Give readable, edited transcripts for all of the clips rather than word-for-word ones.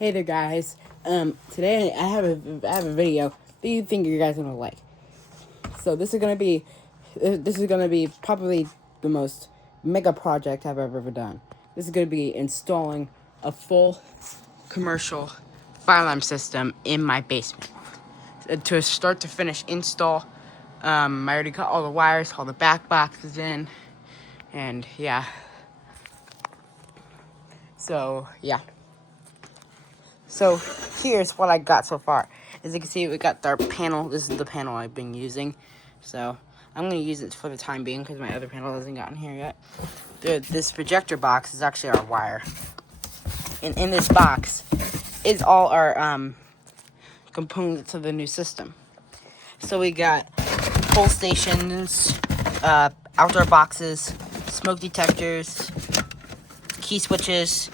Hey there, guys. Today I have a video that you think you guys are gonna like. So this is gonna be probably the most mega project I've ever done. This is gonna be installing a full commercial fire alarm system in my basement. To start to finish install, I already got all the wires, all the back boxes in, and yeah. So yeah. So here's what I got so far. As you can see, we got our panel. This is the panel I've been using. So I'm going to use it for the time being because my other panel hasn't gotten here yet. This projector box is actually our wire. And in this box is all our components of the new system. So we got pole stations, outdoor boxes, smoke detectors, key switches,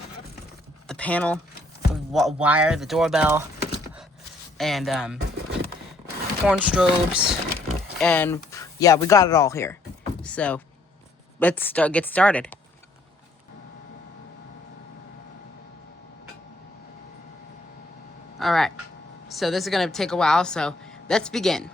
the panel, wire, the doorbell, and horn strobes, and yeah, we got it all here. So let's get started. All right, so this is gonna take a while, so let's begin.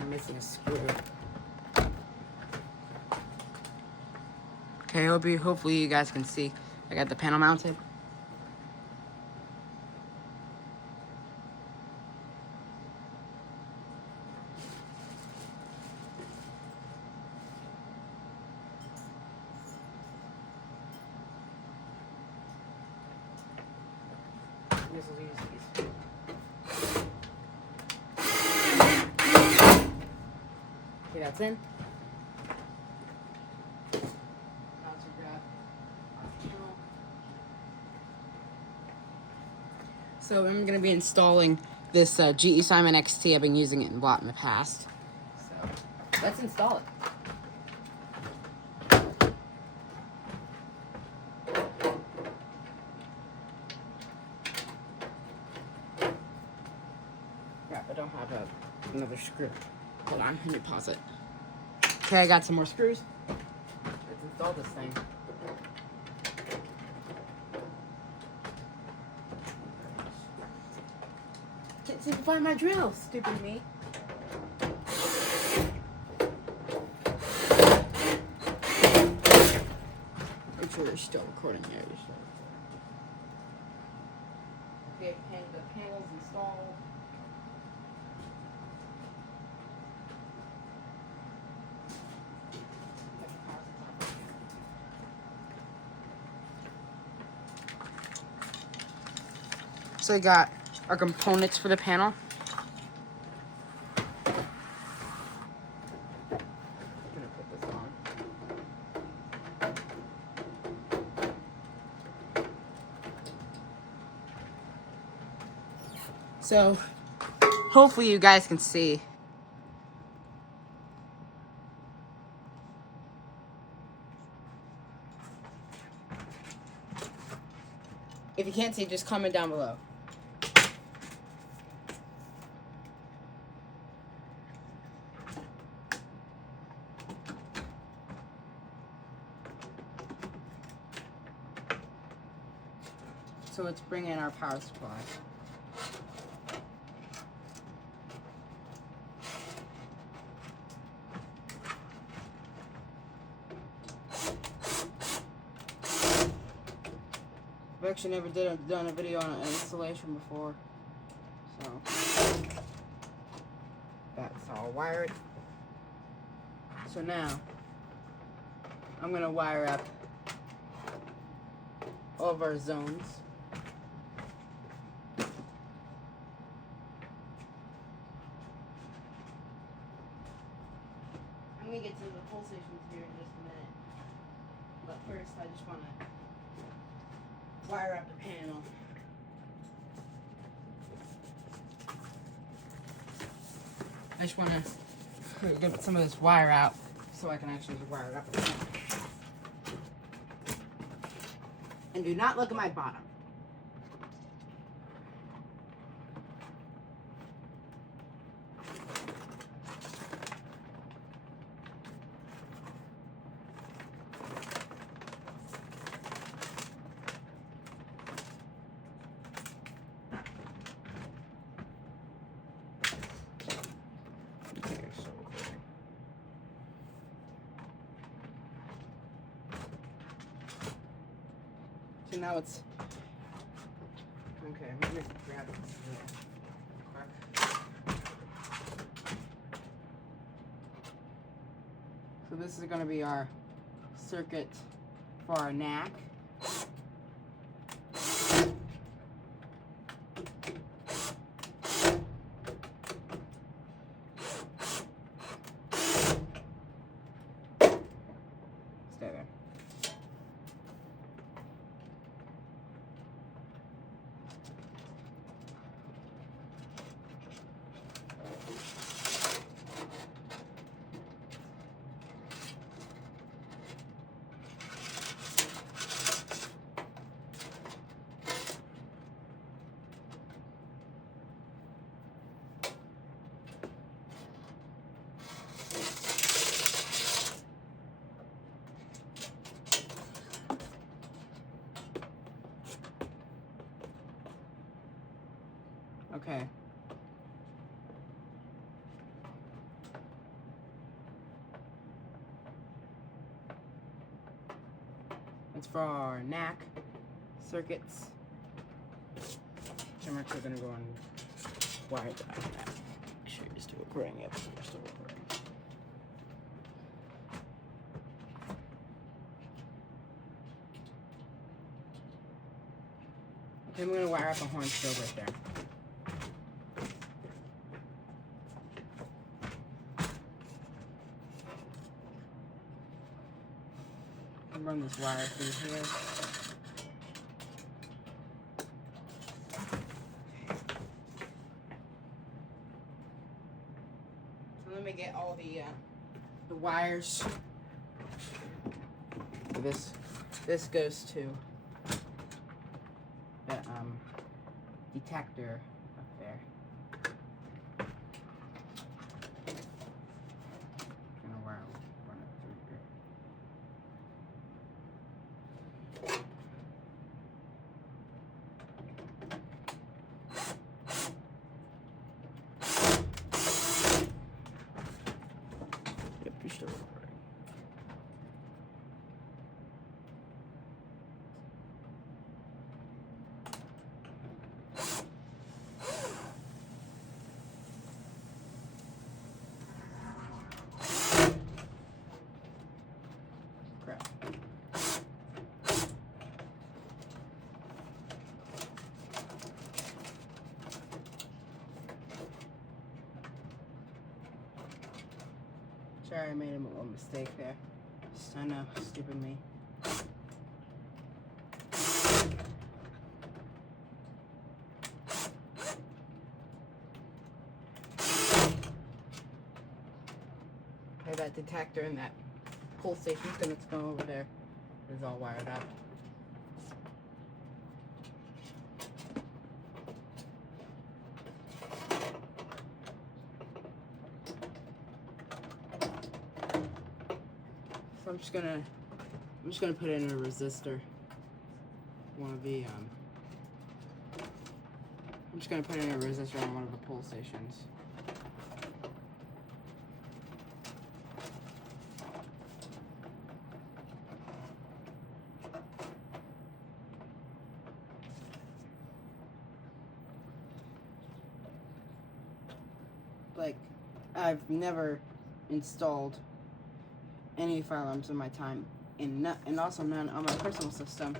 I'm missing a screw. Okay, hopefully you guys can see. I got the panel mounted. Okay, that's in. So I'm going to be installing this GE Simon XT. I've been using it a lot in the past. So let's install it. Crap, I don't have another screw. Hold on, let me pause it. Okay, I got some more screws. Let's install this thing. Can't seem to find my drill, stupid me. Make sure you're still recording here. Okay, the panel's installed. So we got our components for the panel. I'm gonna put this on. So hopefully you guys can see. If you can't see, just comment down below. So let's bring in our power supply. We actually never done a video on an installation before. So that's all wired. So now I'm gonna wire up all of our zones. I'm gonna get to the pull stations here in just a minute. But first I just wanna wire up the panel. I just want to get some of this wire out so I can actually wire it up. And do not look at my bottom. So now it's okay. I'm gonna grab it. So this is gonna be our circuit for our NAC. Stay there. Okay. It's for our NAC circuits. I'm actually gonna go and wire that. Make sure you're still recording. Yep, we're still recording. Okay, I'm gonna wire up a horn still right there. Run this wire through here. So let me get all the wires. This goes to the detector up there. Gonna run it through here. Yep, you're still recording. Crap. Sorry, I made a little mistake there. I know, stupid me. Okay, that detector and that pull station's gonna go over there. It's all wired up. So I'm just gonna put in a resistor. One of the I'm just gonna put in a resistor on one of the pull stations. like, I've never installed any fire alarms in my time, and also none on my personal system.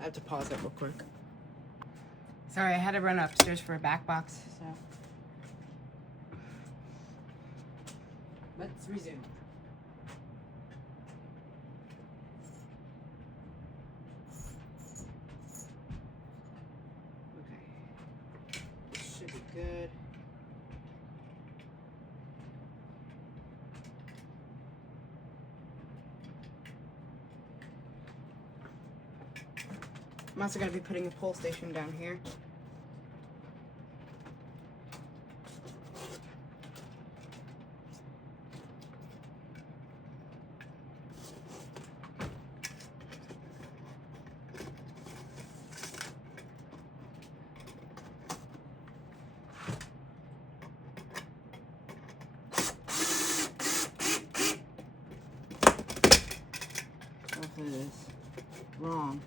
I have to pause it real quick. Sorry, I had to run upstairs for a back box, so. Let's resume. Okay. This should be good. I'm also going to be putting a pole station down here. Hopefully it is wrong.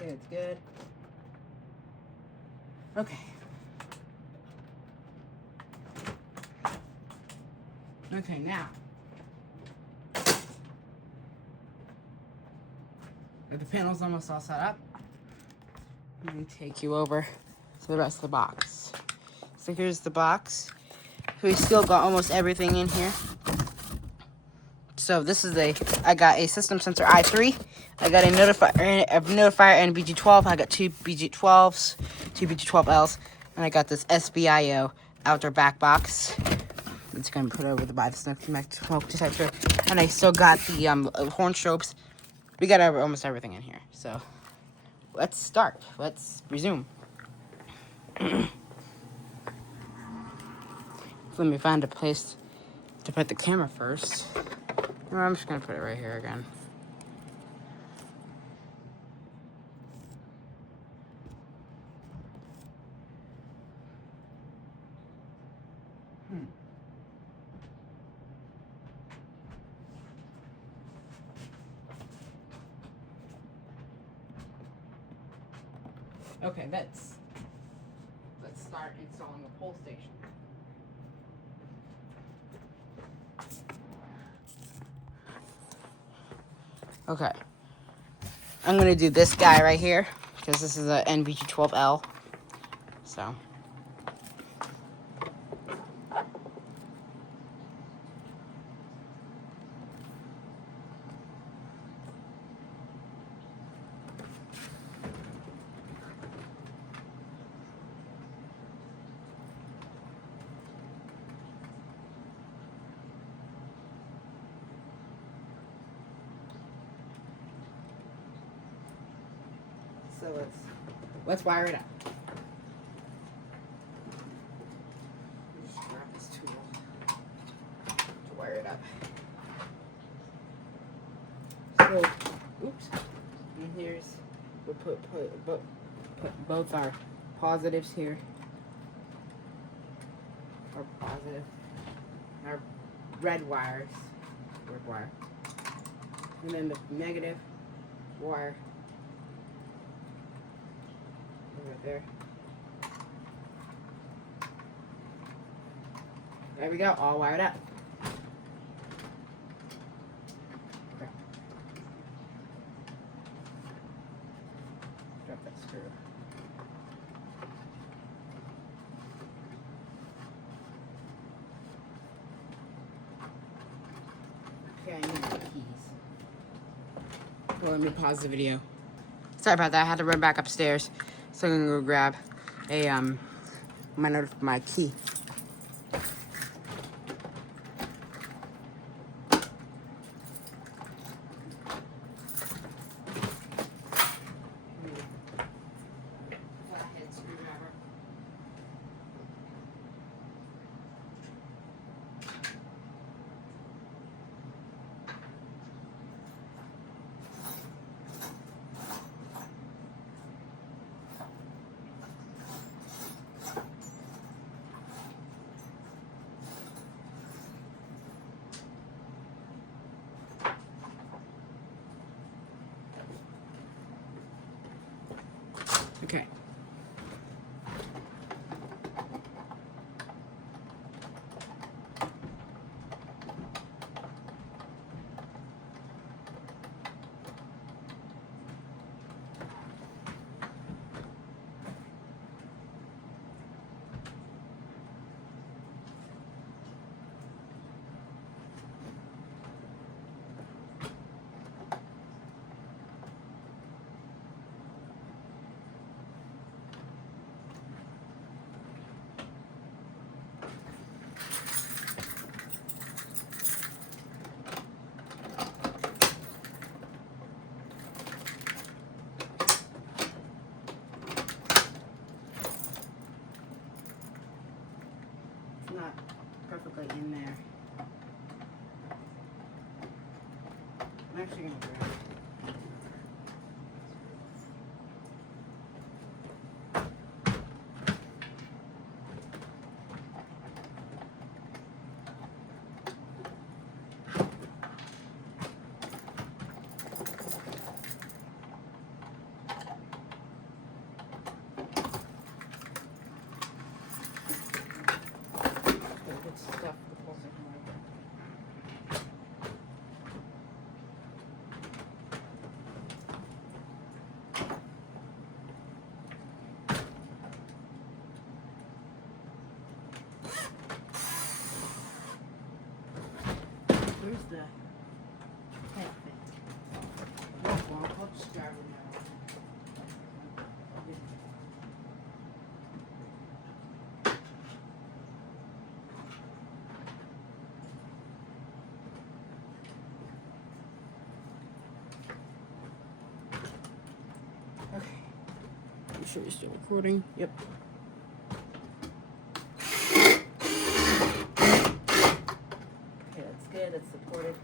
Okay, it's good. Okay. Okay, now. The panel's almost all set up. Let me take you over to the rest of the box. So here's the box. We still got almost everything in here. So this is I got a system sensor i3. I got a notifier and BG12. I got two BG12s, two BG12Ls, and I got this SBIO outdoor back box. It's gonna put over by the smoke detector, and I still got the horn strobes. We got almost everything in here. So let's start. Let's resume. Let me find a place to put the camera first. Or I'm just gonna put it right here again. Okay, let's start installing a pole station. Okay, I'm gonna do this guy right here because this is a NVG12L. So. So let's wire it up. Just grab this tool to wire it up. So, oops. And here's we'll put both our positives here. Our positive. Our red wire. And then the negative wire right there. There we go, all wired up. Okay. Drop that screw. Okay, I need the keys. Well, let me pause the video. Sorry about that. I had to run back upstairs, so I'm gonna go grab my key. Okay. Not perfectly in there. I'm actually going to grab it. Stuff the pulse in like that. Where's the head thing? Well, I'll just grab it now. Okay. I'm sure you're still recording. Yep. Okay, that's good. That's supported.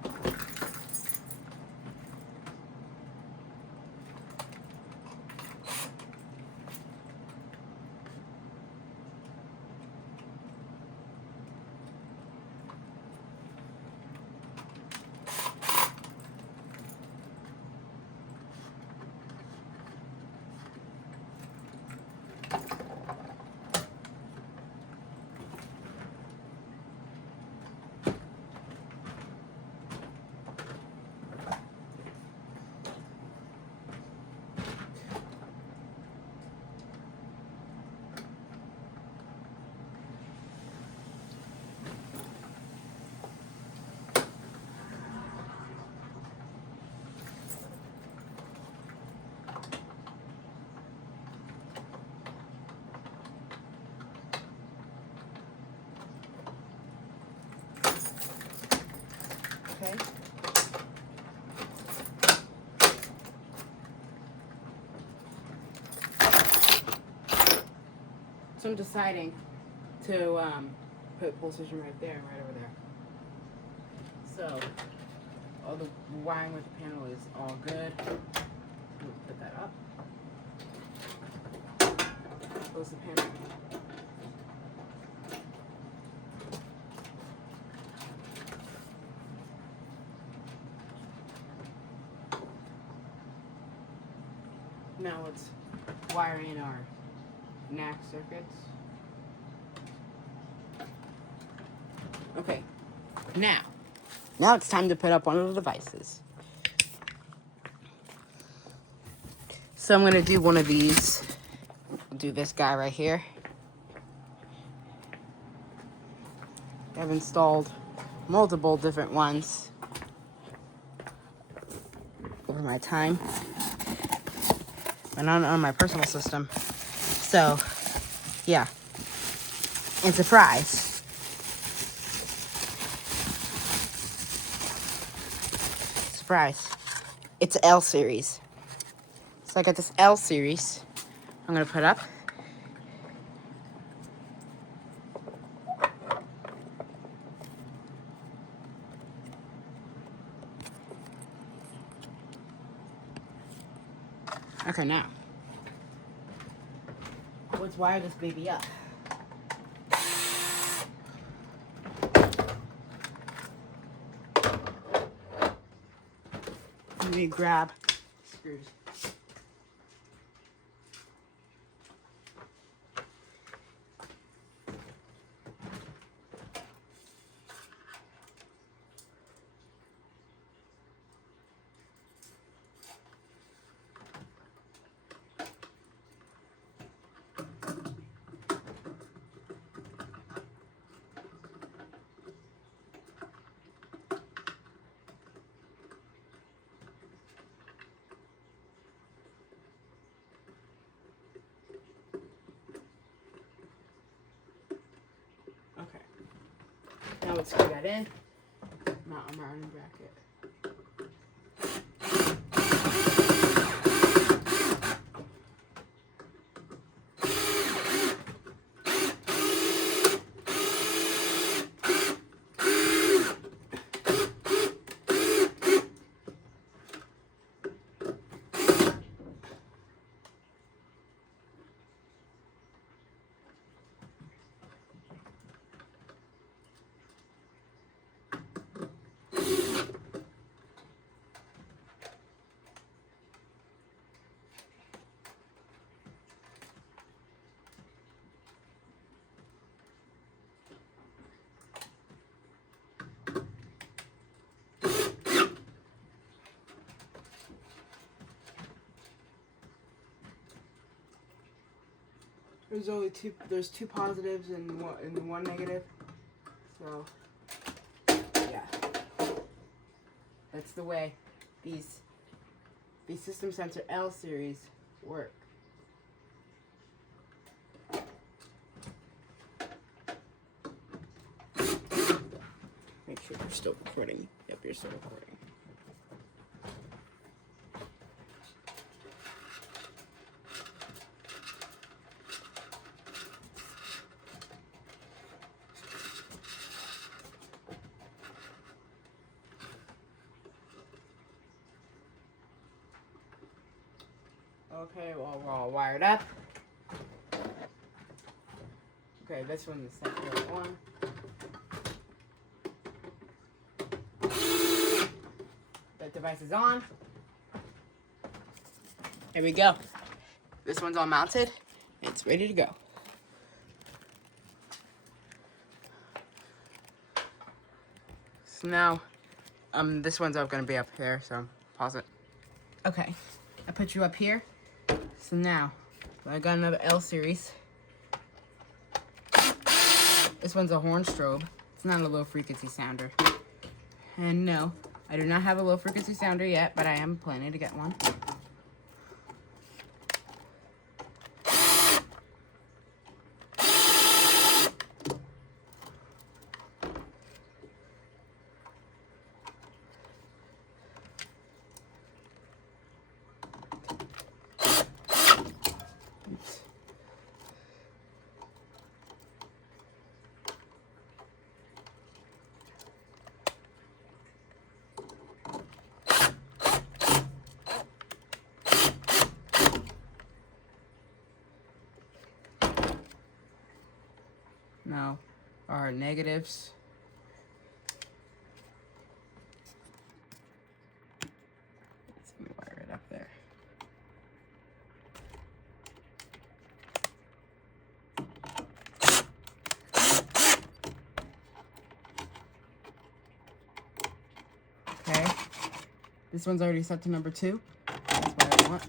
Okay. So I'm deciding to put pull station right there and right over there. So all the wiring with the panel is all good. We'll put that up. Close the panel. Now let's wire in our NAC circuits. Okay, now it's time to put up one of the devices. So I'm going to do one of these. I'll do this guy right here. I've installed multiple different ones over my time, and on my personal system. So, yeah. And surprise. Surprise. It's L series. So I got this L series I'm going to put up. Okay, now let's wire this baby up. Let me grab screws. Okay. Now let's screw that in. Mount my iron bracket. There's two positives and one negative. So yeah, that's the way these System Sensor L series work. Make sure you're still recording. Yep, you're still recording. Okay, well, we're all wired up. Okay, this one's the second one. That device is on. Here we go. This one's all mounted. It's ready to go. So now, this one's going to be up here, so pause it. Okay, I put you up here. So now, I got another L series. This one's a horn strobe. It's not a low frequency sounder. And no, I do not have a low frequency sounder yet, but I am planning to get one. Now, our negatives. Let me wire it up there. Okay. This one's already set to number 2. That's what I want.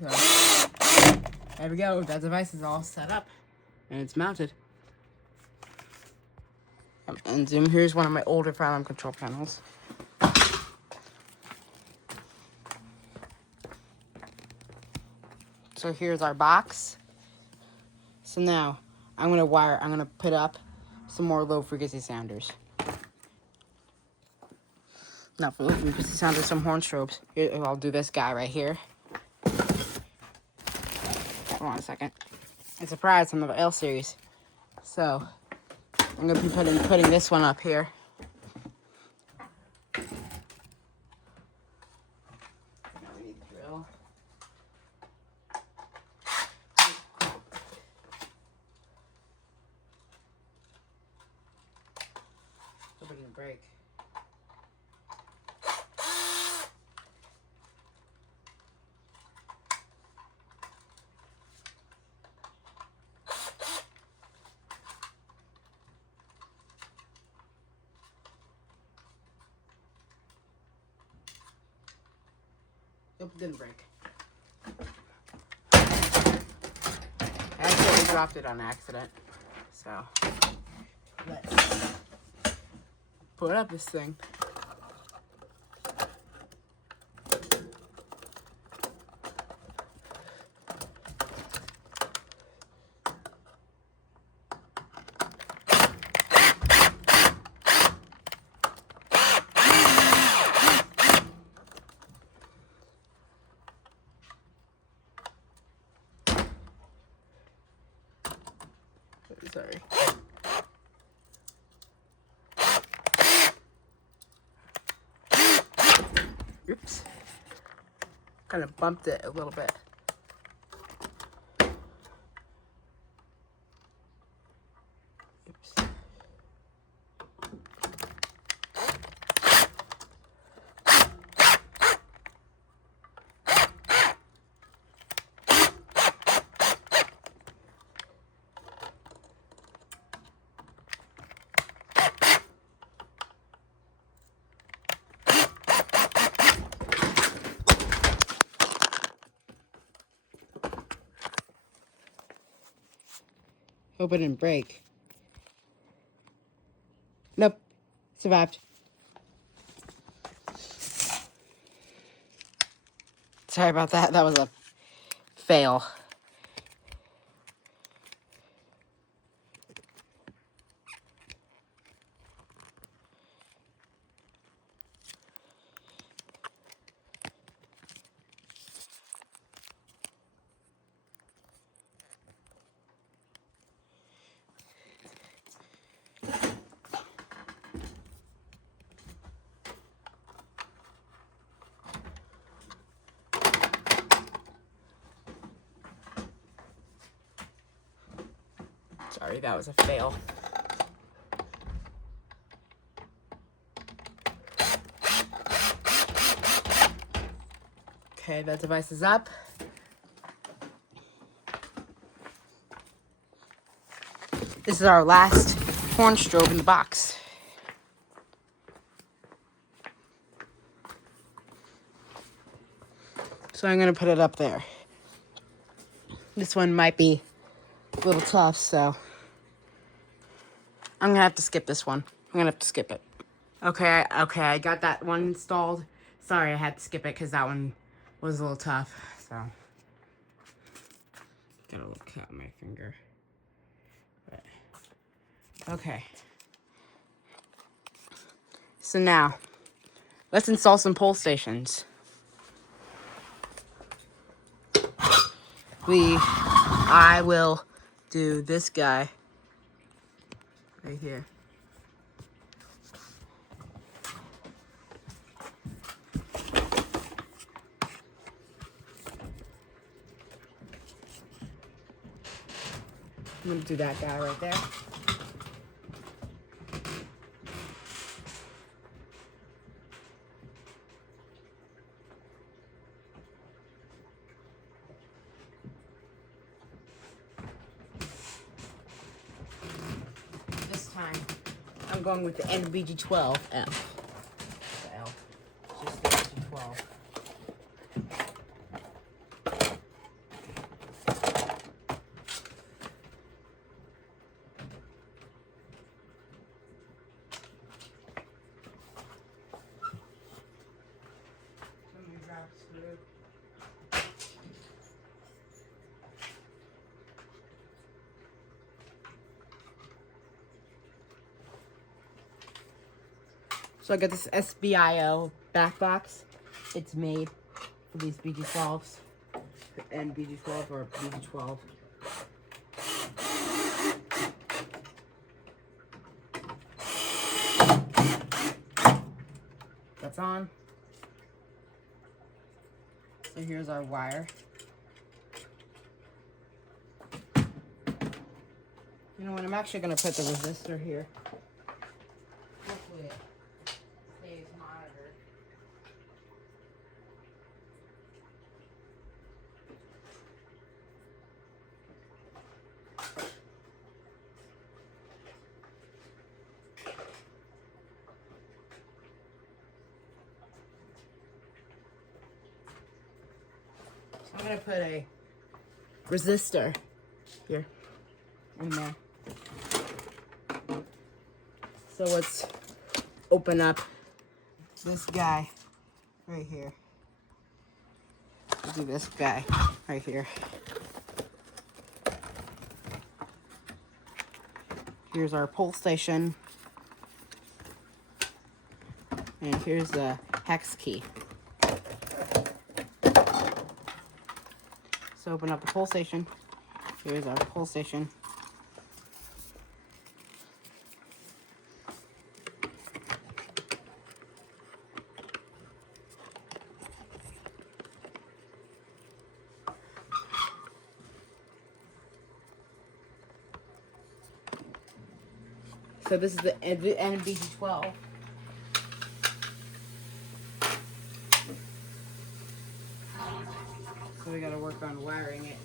So, there we go. That device is all set up. And it's mounted. And Zoom, here's one of my older Fire Alarm control panels. So here's our box. So now, I'm gonna put up some more low frequency sounders. Not for low frequency sounders, some horn strobes. Here, I'll do this guy right here. Hold on a second. It's a prize from the L series. So, I'm gonna be putting this one up here. Now we need the drill. Hope it didn't break. Hope it didn't break. I accidentally dropped it on accident. So, let's put up this thing. Sorry. Oops. Kind of bumped it a little bit. Oops. Hope it didn't break. Nope. Survived. Sorry about that. That was a fail. Sorry, that was a fail. Okay, that device is up. This is our last horn strobe in the box. So I'm gonna put it up there. This one might be a little tough, so I'm gonna have to skip this one. I'm gonna have to skip it. Okay, I got that one installed. Sorry, I had to skip it because that one was a little tough, so. Got a little cut on my finger. But, okay. So now, let's install some pole stations. I will do this guy right here. I'm gonna do that guy right there. This time, I'm going with the NBG12F. Just the NBG12. So I got this SBIO back box. It's made for these BG12s and BG12 or BG12. That's on. So here's our wire. You know what, I'm actually gonna put the resistor here. Hopefully it stays monitored. So I'm gonna put a resistor here in there. So let's open up this guy right here. We'll do this guy right here. Here's our pull station. And here's the hex key. So open up the pull station. Here's our pull station. So this is the NBG12. So we gotta work on wiring it.